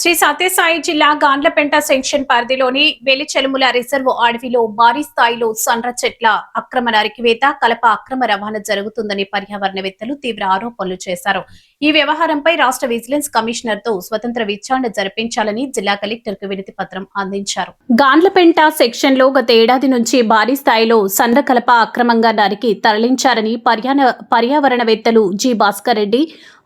శ్రీ సత్యసాయి జిల్లా గాండ్లపెంట సెక్షన్ పరిధిలోని వెలిచెలుముల రిజర్వ్ అడవిలో భారీ స్థాయిలో సన్ర చెట్ల అక్రమ నరికివేత, కలప అక్రమ రవాణా జరుగుతుందని పర్యావరణవేత్తలు తీవ్ర ఆరోపణలు చేశారు. ఈ వ్యవహారంపై రాష్ట్ర విజిలెన్స్ కమిషనర్ తో స్వతంత్ర విచారణ జరిపించాలని జిల్లా కలెక్టర్ కు వినతి పత్రం అందించారు. గాండ్లపెంట సెక్షన్ లో గత ఏడాది నుంచి భారీ స్థాయిలో సన్ర కలప అక్రమంగా నరికి తరలించారని పర్యావరణవేత్తలు జి భాస్కర్ రెడ్డి,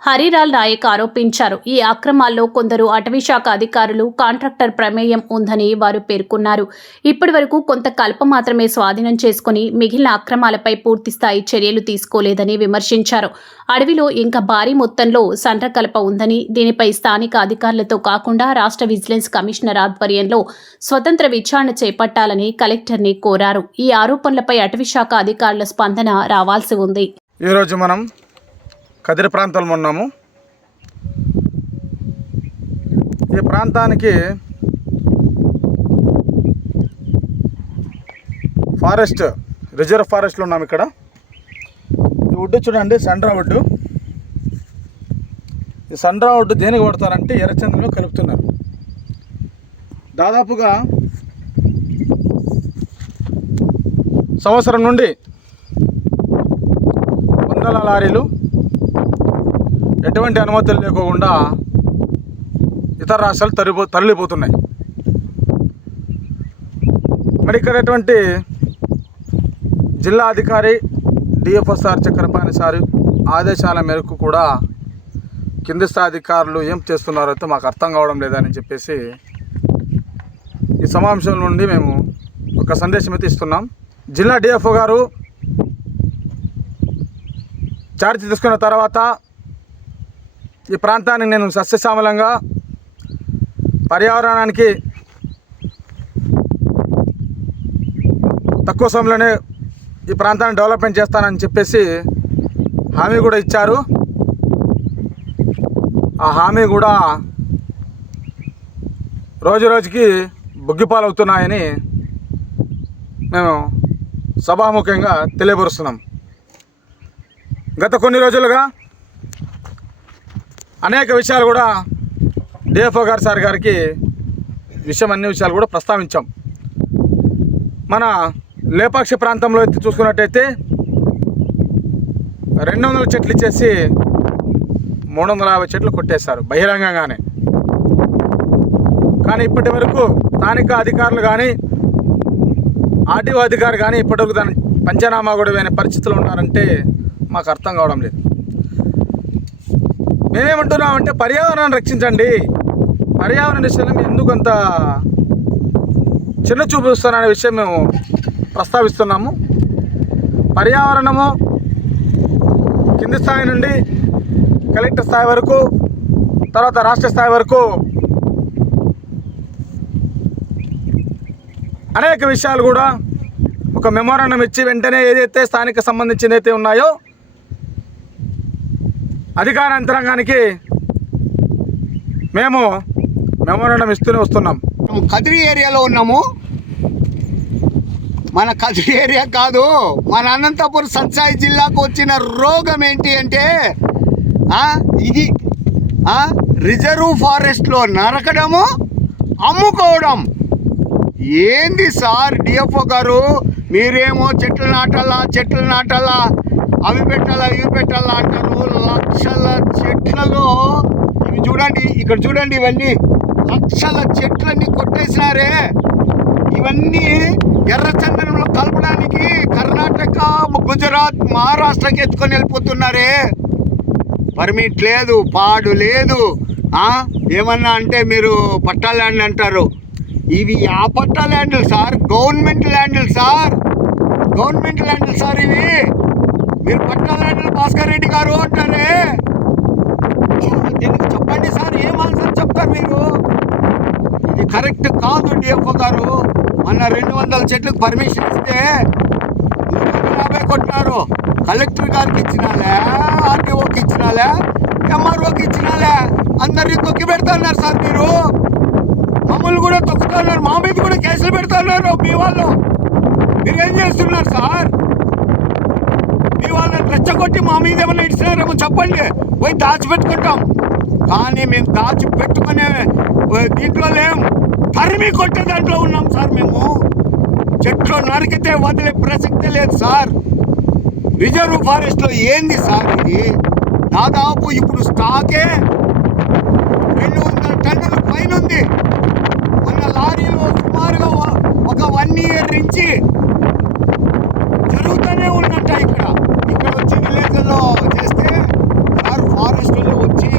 హరిలాల్ నాయక్ ఆరోపించారు. ఈ అక్రమాల్లో కొందరు అటవీశాఖ అధికారులు, కాంట్రాక్టర్ ప్రమేయం ఉందని వారు పేర్కొన్నారు. ఇప్పటి వరకు కొంత కలప మాత్రమే స్వాధీనం చేసుకుని మిగిలిన అక్రమాలపై పూర్తిస్థాయి చర్యలు తీసుకోలేదని విమర్శించారు. అడవిలో ఇంకా భారీ మొత్తంలో సన్ర కలప ఉందని, దీనిపై స్థానిక అధికారులతో కాకుండా రాష్ట్ర విజిలెన్స్ కమిషనర్ ఆధ్వర్యంలో స్వతంత్ర విచారణ చేపట్టాలని కలెక్టర్ని కోరారు. ఈ ఆరోపణలపై అటవీశాఖ అధికారుల స్పందన రావాల్సి ఉంది. ఈరోజు మనం కదిరి ప్రాంతంలో ఉన్నాము. ఈ ప్రాంతానికి రిజర్వ్ ఫారెస్ట్లో ఉన్నాము. ఇక్కడ ఈ వుడ్ చూడండి, సండ్రా వుడ్. ఈ సండ్రా వుడ్ దేనికి వాడతారంటే ఎర్రచందనంలో కలుపుతున్నారు. దాదాపుగా సంవత్సరం నుండి వందల లారీలు ఎటువంటి అనుమతులు లేకుండా ఇతర రాష్ట్రాలు తరలిపోతున్నాయి. మరి ఇక్కడ ఎటువంటి జిల్లా అధికారి డిఎఫ్ఓ సార్ చక్రపాణి సార్ ఆదేశాల మేరకు కూడా కింది స్థాయి అధికారులు ఏం చేస్తున్నారో అయితే మాకు అర్థం కావడం లేదని చెప్పేసి ఈ సమావేశం నుండి మేము ఒక సందేశం అయితే ఇస్తున్నాం. జిల్లా డిఎఫ్ఓ గారు ఛార్జ్ తీసుకున్న తర్వాత ఈ ప్రాంతాన్ని నేను సస్యశ్యామలంగా పర్యావరణానికి తక్కువ సమయంలోనే ఈ ప్రాంతాన్ని డెవలప్మెంట్ చేస్తానని చెప్పేసి హామీ కూడా ఇచ్చారు. ఆ హామీ కూడా రోజు రోజుకి బుగ్గిపాలవుతున్నాయని మేము సభాముఖంగా తెలియపరుస్తున్నాం. గత కొన్ని రోజులుగా అనేక విషయాలు కూడా డిఎఫ్ఓ గారు సార్ గారికి అన్ని విషయాలు కూడా ప్రస్తావించాం. మన లేపాక్షి ప్రాంతంలో చూసుకున్నట్టయితే 200 చెట్లు ఇచ్చేసి 350 చెట్లు కొట్టేశారు బహిరంగంగానే. కానీ ఇప్పటి వరకు స్థానిక అధికారులు కానీ ఆర్టీఓ అధికారులు కానీ ఇప్పటివరకు దాని పంచనామా కూడా వేయని పరిస్థితులు ఉన్నారంటే మాకు అర్థం కావడం లేదు. మేమేమంటున్నామంటే పర్యావరణాన్ని రక్షించండి, పర్యావరణ విషయంలో మేము ఎందుకు అంత చిన్న చూపిస్తున్నారనే విషయం మేము ప్రస్తావిస్తున్నాము. పర్యావరణము కింది స్థాయి నుండి కలెక్టర్ స్థాయి వరకు, తర్వాత రాష్ట్ర స్థాయి వరకు అనేక విషయాలు కూడా ఒక మెమోరాండం ఇచ్చి వెంటనే ఏదైతే స్థానిక సంబంధించినవి అయితే ఉన్నాయో అధికార యంత్రాంగానికి మేము మెమోరాండం ఇస్తూనే వస్తున్నాం. కదిరి ఏరియాలో ఉన్నాము. మన కదిరి ఏరియా కాదు, మన అనంతపురం సత్సాయి జిల్లాకు వచ్చిన రోగం ఏంటి అంటే ఇది రిజర్వ్ ఫారెస్ట్లో నరకడము, అమ్ముకోవడం. ఏంది సార్ డిఎఫ్ఓ గారు, మీరేమో చెట్లు నాటాలా అవి పెట్టాలా ఇవి పెట్టాలా అంటారు. లక్షల చెట్లలో ఇవి చూడండి, ఇక్కడ చూడండి, ఇవన్నీ లక్షల చెట్లన్నీ కొట్టేసినారే. ఇవన్నీ ఎర్రచందనంలో కలపడానికి కర్ణాటక, గుజరాత్, మహారాష్ట్రకి ఎత్తుకొని వెళ్ళిపోతున్నారే. పర్మిట్ లేదు, పాడు లేదు. ఏమన్నా అంటే మీరు పట్టా ల్యాండ్ అంటారు. ఇవి ఆ పట్టా ల్యాండ్లు సార్, గవర్నమెంట్ ల్యాండ్లు సార్, గవర్నమెంట్ ల్యాండ్లు సార్ ఇవి. మీరు పట్టా ల్యాండ్లు భాస్కర్ రెడ్డి గారు అంటారే. దీనికి చెప్పండి సార్, ఏం ఆన్సర్ చెప్తారు మీరు? ఇది కరెక్ట్ కాదు డిఎఫ్ఓ గారు. మొన్న 200 చెట్లకు పర్మిషన్ ఇస్తే 150 కొట్టినారు. కలెక్టర్ గారికి ఇచ్చినాలే, ఆర్టీఓకి ఇచ్చినాలే, ఎంఆర్ఓకి ఇచ్చినాలే, అందరినీ తొక్కి పెడుతున్నారు సార్. మీరు మమ్మల్ని కూడా తొక్కుతున్నారు, మా మీద కూడా కేసులు పెడుతున్నారు. మీ వాళ్ళు మీరేం చేస్తున్నారు సార్? మీ వాళ్ళని రెచ్చగొట్టి మా మీద ఏమన్నా ఇచ్చినారేమో చెప్పండి, పోయి దాచిపెట్టుకుంటాం. కానీ మేము దాచిపెట్టుకునే దీంట్లో లేం, తరిమి కొట్టే దాంట్లో ఉన్నాం సార్. మేము చెట్లు నరికితే వదిలే ప్రసక్తే లేదు సార్. రిజర్వ్ ఫారెస్ట్లో ఏంది సార్ ఇది? దాదాపు ఇప్పుడు స్టాకే 200 టన్నుల పైన ఉంది. మన లారీలో సుమారుగా ఒక 1 ఇయర్ నుంచి జరుగుతూనే ఉన్నట్ట. ఇక్కడ వచ్చి విలేజ్లో చేస్తే సార్ ఫారెస్ట్లో వచ్చి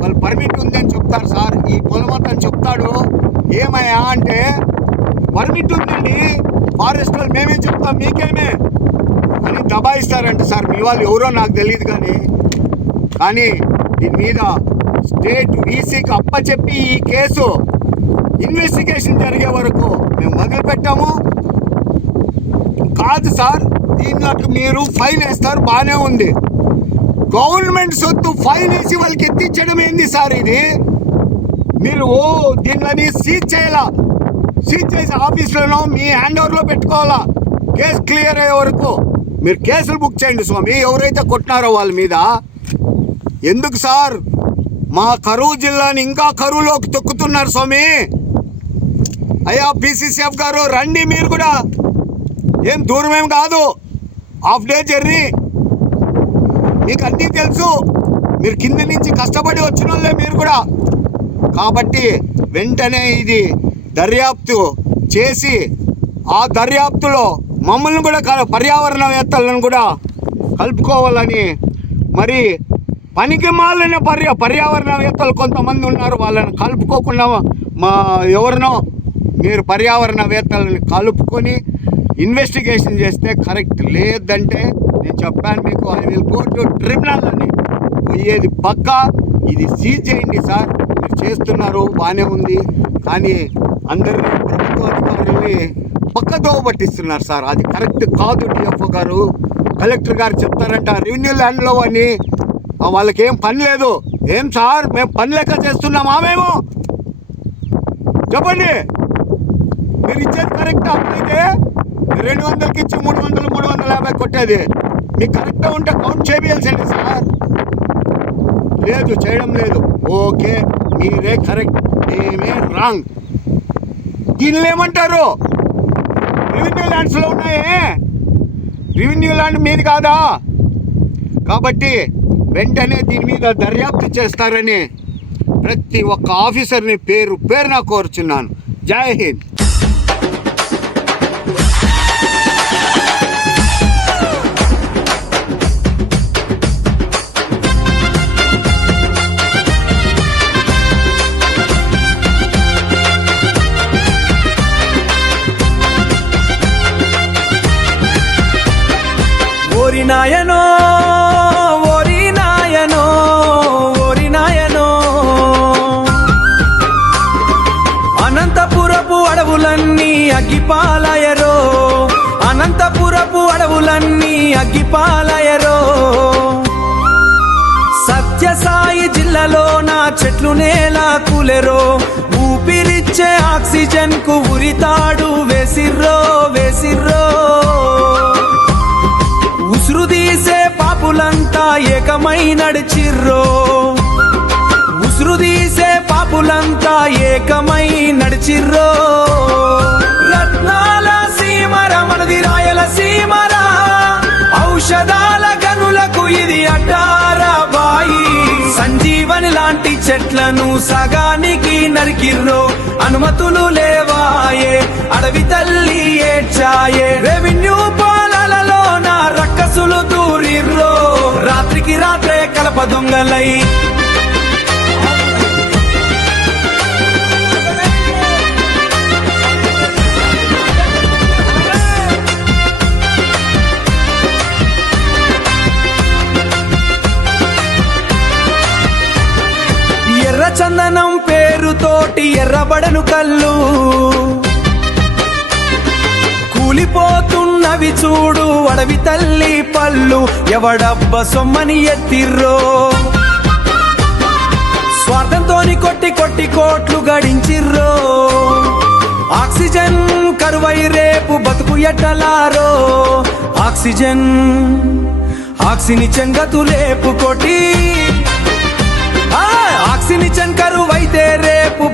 వాళ్ళు పర్మిట్ ఉందని చెప్తారు సార్. ఈ పొలమత్ అని చెప్తాడు. ఏమయ్యా అంటే పర్మిట్ ఉందండి ఫారెస్ట్ వాళ్ళు, మేమే చెప్తాం మీకేమే అని దబాయిస్తారంట సార్. మీ వాళ్ళు ఎవరో నాకు తెలియదు కానీ దీని మీద స్టేట్ వీసీకి అప్పచెప్పి ఈ కేసు ఇన్వెస్టిగేషన్ జరిగే వరకు మేము వదిలిపెట్టాము. కాదు సార్, దీనికి మీరు ఫైన్ వేస్తారు, బాగానే ఉంది. గవర్నమెంట్ సొత్తు ఫైన్ వేసి వాళ్ళకి ఎత్తించడం ఏంది సార్ ఇది? మీరు దీనిని సీజ్ చేయాలా, సీజ్ చేసి ఆఫీస్లోనో మీ హ్యాండ్ ఓవర్లో పెట్టుకోవాలా. కేసు క్లియర్ అయ్యే వరకు మీరు కేసులు బుక్ చేయండి స్వామి, ఎవరైతే కొట్టినారో వాళ్ళ మీద. ఎందుకు సార్ మా కరువు జిల్లాని ఇంకా కరువులోకి తొక్కుతున్నారు స్వామి? అయ్యా PCCF గారు రండి, మీరు కూడా ఏం దూరమేం కాదు, హాఫ్ డే జర్నీ, మీకు అన్నీ తెలుసు. మీరు కింద నుంచి కష్టపడి వచ్చిన వాళ్ళే మీరు కూడా. కాబట్టి వెంటనే ఇది దర్యాప్తు చేసి ఆ దర్యాప్తులో మమ్మల్ని కూడా పర్యావరణవేత్తలను కూడా కలుపుకోవాలని, మరి పనికి మాలిన పర్యావరణవేత్తలు కొంతమంది ఉన్నారు, వాళ్ళని కలుపుకోకుండా ఎవరినో మీరు పర్యావరణవేత్తలని కలుపుకొని ఇన్వెస్టిగేషన్ చేస్తే కరెక్ట్. లేదంటే నేను చెప్పాను మీకు, I will go to tribunal అని పోయేది పక్కా. ఇది సీజ్ చేయండి సార్. మీరు చేస్తున్నారు బాగానే ఉంది, కానీ అందరినీ ప్రభుత్వ అధికారుల్ని పక్కదోవ పట్టిస్తున్నారు సార్. అది కరెక్ట్ కాదు. DFO గారు, కలెక్టర్ గారు చెప్తారంట రెవెన్యూ ల్యాండ్లో అని. వాళ్ళకేం పని లేదు. ఏం సార్ మేము పని లెక్క చేస్తున్నామా? మేము చెప్పండి, మీరు ఇచ్చేది కరెక్ట్ అయితే 200కి ఇచ్చి 300, 350 కొట్టేది మీకు కరెక్ట్గా ఉంటే కౌంట్ చేయాల్సింది సార్. లేదు, చేయడం లేదు. ఓకే, మీరే కరెక్ట్, మేమే రాంగ్. దీనిలో ఏమంటారు? రెవెన్యూ ల్యాండ్స్లో ఉన్నాయే, రెవెన్యూ ల్యాండ్ మీది కాదా? కాబట్టి వెంటనే దీని మీద దర్యాప్తు చేస్తారని ప్రతి ఒక్క ఆఫీసర్ని పేరున కోరుచున్నాను. జై హింద్. ఓరి నాయనో, ఓరి నాయనో, ఓరి నాయనో, అనంతపురపు అడవులన్నీ అగ్గిపాలయరో, అనంతపురపు అడవులన్నీ అగ్గిపాలయరో. సత్యసాయి జిల్లాలో నా చెట్లు నేల కూలెరో, ఊపిరిచ్చే ఆక్సిజన్ కు ఉరితాడు వేసిర్రో, వేసిర్రో. ఉసురు తీసే పాపులంతా ఏకమై నడిచిర్రో, ఉసురు తీసే పాపులంతా ఏకమై నడిచిర్రో. రత్నాల సీమర మనది రాయలసీమరా, ఔషధాల గనులకు ఇది అడ్డారా బాయి. సంజీవని లాంటి చెట్లను సగానికి నరికిర్రో, అనుమతులు లేవాయే, అడవి తల్లి ఏడ్చాయే. రెవెన్యూ పాలలలో నా రక్కసులు దూరిర్రో, రాత్రికి రాత్రే కలప దొంగలై. ఎర్ర చందనం పేరుతోటి ఎర్రబడను కళ్ళు, కూలిపోతున్నవి చూడు అడవి తల్లి పళ్ళు. ఎవడబ్బ సొమ్మని ఎత్తిర్రో, స్వార్థంతోని కొట్టి కొట్టి కోట్లు గడించిర్రో. ఆక్సిజన్ కరువై రేపు బతుకు ఎట్టలారో, ఆక్సిజన్ ఆక్సిజన్ గతులేపు కొట్టి, ఆక్సిజన్ కరువైతే రేపు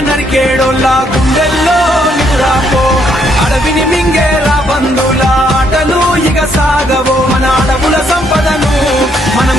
నరికేడోళ్ళ గుండెల్లో నిద్రాపో అడవిని మింగేరా బంధుల ఆటలు ఇక సాగవో మన అడవుల సంపదను మనం